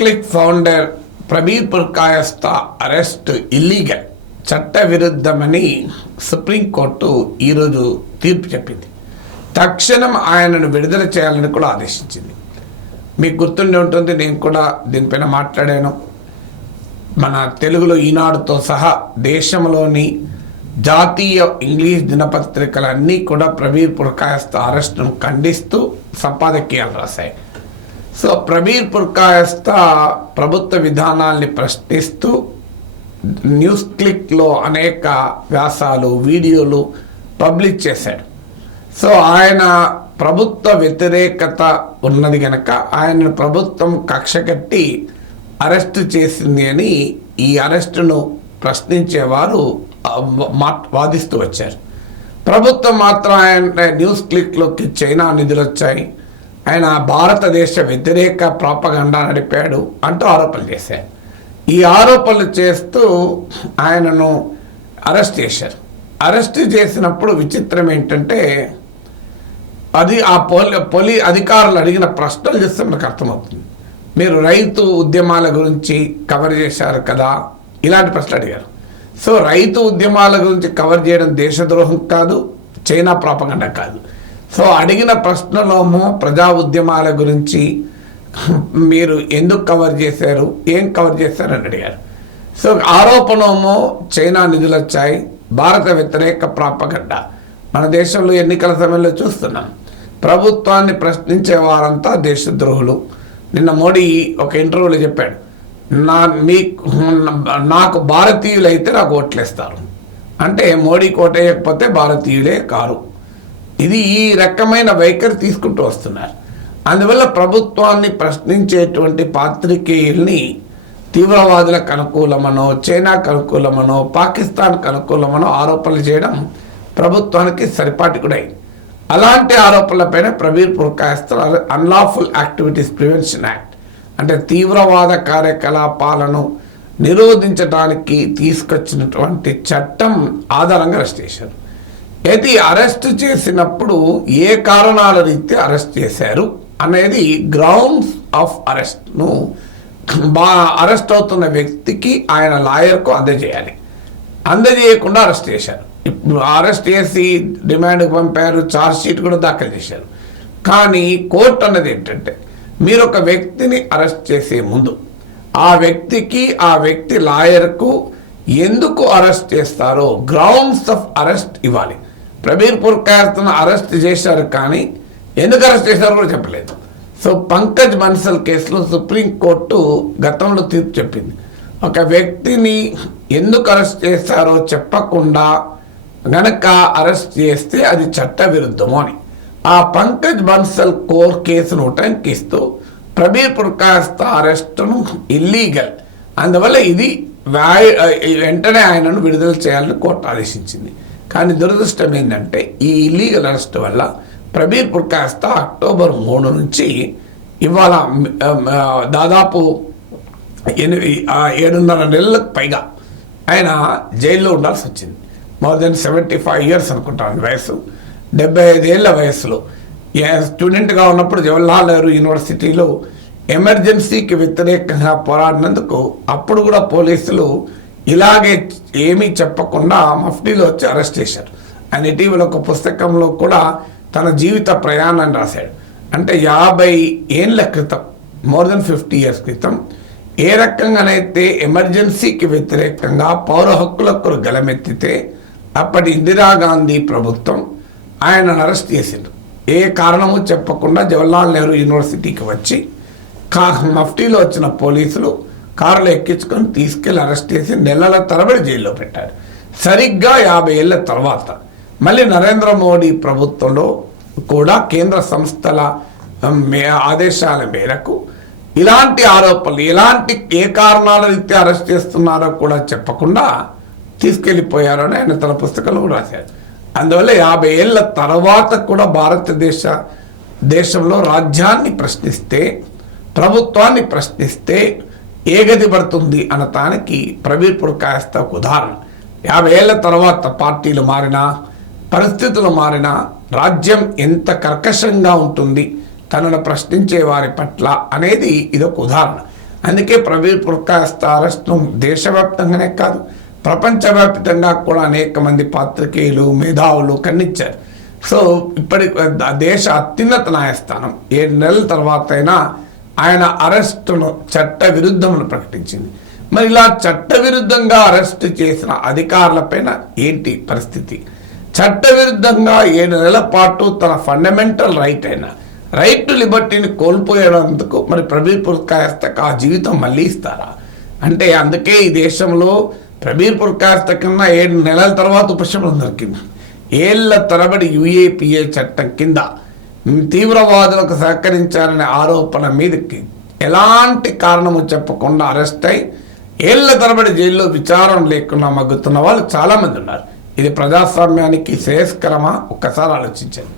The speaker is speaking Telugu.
Click founder Prabir Purkayastha arrest illegal, చట్టవిరుద్ధమని సుప్రీంకోర్టు ఈరోజు తీర్పు చెప్పింది. తక్షణం ఆయనను విడుదల చేయాలని కూడా ఆదేశించింది. మీకు గుర్తుండి ఉంటుంది, నేను కూడా దీనిపైన మాట్లాడాను. మన తెలుగులో ఈనాడుతో సహా దేశంలోని జాతీయ ఇంగ్లీష్ దినపత్రికలన్నీ కూడా ప్రబీర్ పుర్కాయస్థ అరెస్టును ఖండిస్తూ సంపాదకీయాలు రాశాయి. సో ప్రబీర్ పుర్కాయస్థ ప్రభుత్వ విధానాల్ని ప్రశ్నిస్తూ న్యూస్ క్లిక్లో అనేక వ్యాసాలు, వీడియోలు పబ్లిష్ చేశాడు. సో ఆయన ప్రభుత్వ వ్యతిరేకత ఉన్నది కనుక ఆయనను ప్రభుత్వం కక్ష కట్టి అరెస్టు చేసింది అని ఈ అరెస్టును ప్రశ్నించేవారు వాదిస్తూ వచ్చారు. ప్రభుత్వం మాత్రం ఆయన న్యూస్ క్లిక్లోకి చైనా నిధులు వచ్చాయి, ఆయన భారతదేశ వ్యతిరేక ప్రాపగండా నడిపాడు అంటూ ఆరోపణలు చేశారు. ఈ ఆరోపణలు చేస్తూ ఆయనను అరెస్ట్ చేశారు. అరెస్ట్ చేసినప్పుడు విచిత్రం ఏంటంటే, అది ఆ అధికారులు అడిగిన ప్రశ్నలు చేస్తే మనకు అర్థమవుతుంది. మీరు రైతు ఉద్యమాల గురించి కవర్ చేశారు కదా, ఇలాంటి ప్రశ్నలు అడిగారు. సో రైతు ఉద్యమాల గురించి కవర్ చేయడం దేశద్రోహం కాదు, చైనా ప్రాపగండా కాదు. సో అడిగిన ప్రశ్నలోమో ప్రజా ఉద్యమాల గురించి మీరు ఎందుకు కవర్ చేశారు, ఏం కవర్ చేశారని అడిగారు. సో ఆరోపణమో చైనా నిధులు వచ్చాయి, భారత వ్యతిరేక ప్రాపగండా. మన దేశంలో ఎన్నికల సమయంలో చూస్తున్నాం, ప్రభుత్వాన్ని ప్రశ్నించే వారంతా దేశద్రోహులు. నిన్న మోడీ ఒక ఇంటర్వ్యూలో చెప్పాడు, నాకు భారతీయులైతే నాకు ఓట్లేస్తారు అంటే మోడీకి ఓటేయకపోతే భారతీయులే కారు. ఇది ఈ రకమైన వైఖరి తీసుకుంటూ వస్తున్నారు. అందువల్ల ప్రభుత్వాన్ని ప్రశ్నించేటువంటి పాత్రికేయుల్ని తీవ్రవాదులకు అనుకూలమనో, చైనాకు అనుకూలమనో, పాకిస్తాన్కు అనుకూలమనో ఆరోపణలు చేయడం ప్రభుత్వానికి సరిపాటి కూడా అయింది. అలాంటి ఆరోపణలపైన Prabir Purkayastha unlawful activities prevention act అంటే తీవ్రవాద కార్యకలాపాలను నిరోధించడానికి తీసుకొచ్చినటువంటి చట్టం ఆధారంగా అరెస్ట్ చేశారు. అయితే అరెస్ట్ చేసినప్పుడు ఏ కారణాల రీత్యా అరెస్ట్ చేశారు అనేది గ్రౌండ్స్ ఆఫ్ అరెస్ట్ను అరెస్ట్ అవుతున్న వ్యక్తికి ఆయన లాయర్కు అందజేయాలి. అందజేయకుండా అరెస్ట్ చేశారు. ఇప్పుడు అరెస్ట్ చేసి రిమాండ్కి పంపారు, ఛార్జ్ షీట్ కూడా దాఖలు చేశారు. కానీ కోర్టు అన్నది ఏంటంటే, మీరు ఒక వ్యక్తిని అరెస్ట్ చేసే ముందు ఆ వ్యక్తి లాయర్కు ఎందుకు అరెస్ట్ చేస్తారో గ్రౌండ్స్ ఆఫ్ అరెస్ట్ ఇవ్వాలి. ప్రబీర్ పుర్కాయస్థను అరెస్ట్ చేశారు కానీ ఎందుకు అరెస్ట్ చేశారో కూడా చెప్పలేదు. సో పంకజ్ బన్సల్ కేసులో సుప్రీంకోర్టు గతంలో తీర్పు చెప్పింది, ఒక వ్యక్తిని ఎందుకు అరెస్ట్ చేస్తారో చెప్పకుండా గనక అరెస్ట్ చేస్తే అది చట్టవిరుద్ధము అని. ఆ పంకజ్ బన్సల్ కేసును ఉటంకిస్తూ ప్రబీర్ పుర్కాయస్థ అరెస్టును ఇల్లీగల్, అందువల్ల ఇది వెంటనే ఆయనను విడుదల చేయాలని కోర్టు ఆదేశించింది. కానీ దురదృష్టం ఏంటంటే, ఈ ఇల్లీగల్ అరెస్ట్ వల్ల ప్రబీర్ పుర్కాయస్థ అక్టోబర్ 3 నుంచి ఇవాళ దాదాపు 7.5 నెలలకు పైగా ఆయన జైల్లో ఉండాల్సి వచ్చింది. మోర్ దెన్ 75 ఇయర్స్ అనుకుంటాను వయసు, 75 ఏళ్ళ వయసులో స్టూడెంట్గా ఉన్నప్పుడు జవహర్లాల్ నెహ్రూ యూనివర్సిటీలో ఎమర్జెన్సీకి వ్యతిరేకంగా పోరాడినందుకు అప్పుడు కూడా పోలీసులు ఇలాగే ఏమీ చెప్పకుండా మఫ్టీలో వచ్చి అరెస్ట్ చేశారు. ఆయన ఇటీవల ఒక పుస్తకంలో కూడా తన జీవిత ప్రయాణాన్ని రాశాడు. అంటే 50 ఏళ్ళ క్రితం, మోర్ దెన్ 50 ఇయర్స్ క్రితం ఏ రకంగానైతే ఎమర్జెన్సీకి వ్యతిరేకంగా పౌర హక్కులకు గలమెత్తితే అప్పటి ఇందిరాగాంధీ ప్రభుత్వం ఆయనను అరెస్ట్ చేసిండ్రు. ఏ కారణము చెప్పకుండా జవహర్లాల్ నెహ్రూ యూనివర్సిటీకి వచ్చి మఫ్టీలో వచ్చిన పోలీసులు కారులో ఎక్కించుకొని తీసుకెళ్లి అరెస్ట్ చేసి నెలల తరబడి జైల్లో పెట్టారు. సరిగ్గా 50 ఏళ్ళ తర్వాత మళ్ళీ నరేంద్ర మోడీ ప్రభుత్వంలో కూడా కేంద్ర సంస్థల ఆదేశాల మేరకు ఇలాంటి ఆరోపణలు, ఏ కారణాల రీత్యా అరెస్ట్ చేస్తున్నారో కూడా చెప్పకుండా తీసుకెళ్ళిపోయారని ఆయన తన పుస్తకంలో రాశారు. అందువల్ల 50 ఏళ్ళ తర్వాత కూడా దేశంలో రాజ్యాన్ని ప్రశ్నిస్తే, ప్రభుత్వాన్ని ప్రశ్నిస్తే ఏ గతి పడుతుంది అనటానికి ప్రబీర్ పుర్కాయస్థ ఒక ఉదాహరణ. 50 ఏళ్ళ తర్వాత పార్టీలు మారినా, పరిస్థితులు మారినా రాజ్యం ఎంత కర్కశంగా ఉంటుంది తనను ప్రశ్నించే వారి పట్ల అనేది ఇదొక ఉదాహరణ. అందుకే ప్రవీణ్ పురకాయస్థ అరెస్ట్ను దేశవ్యాప్తంగానే కాదు ప్రపంచవ్యాప్తంగా కూడా అనేక మంది పాత్రికేయులు మేధావులు ఖండించారు. సో ఇప్పటి దేశ అత్యున్నత న్యాయస్థానం 7 నెలల తర్వాత అయినా ఆయన అరెస్టును చట్ట విరుద్ధమని ప్రకటించింది. మరి ఇలా చట్టవిరుద్ధంగా అరెస్ట్ చేసిన అధికారులపైన ఏంటి పరిస్థితి? చట్టవిరుద్ధంగా 7 నెలల పాటు తన ఫండమెంటల్ రైట్ అయిన రైట్ టు లిబర్టీని కోల్పోయేందుకు మరి ప్రవీణ్ పురకాయస్థకు ఆ జీవితం మళ్ళీ ఇస్తారా? అంటే అందుకే ఈ దేశంలో ప్రవీణ్ పురకాయస్థ కింద 7 నెలల తర్వాత ఉపశమనం దొరికింది. ఏళ్ల తరబడి యుఏపిఏ చట్టం కింద తీవ్రవాదులకు సహకరించారనే ఆరోపణ మీదకి ఎలాంటి కారణము చెప్పకుండా అరెస్ట్ అయి ఏళ్ల తరబడి జైల్లో విచారణ లేకుండా మగ్గుతున్న వాళ్ళు చాలామంది ఉన్నారు. ఇది ప్రజాస్వామ్యానికి శ్రేయస్కరమా? ఒక్కసారి ఆలోచించండి.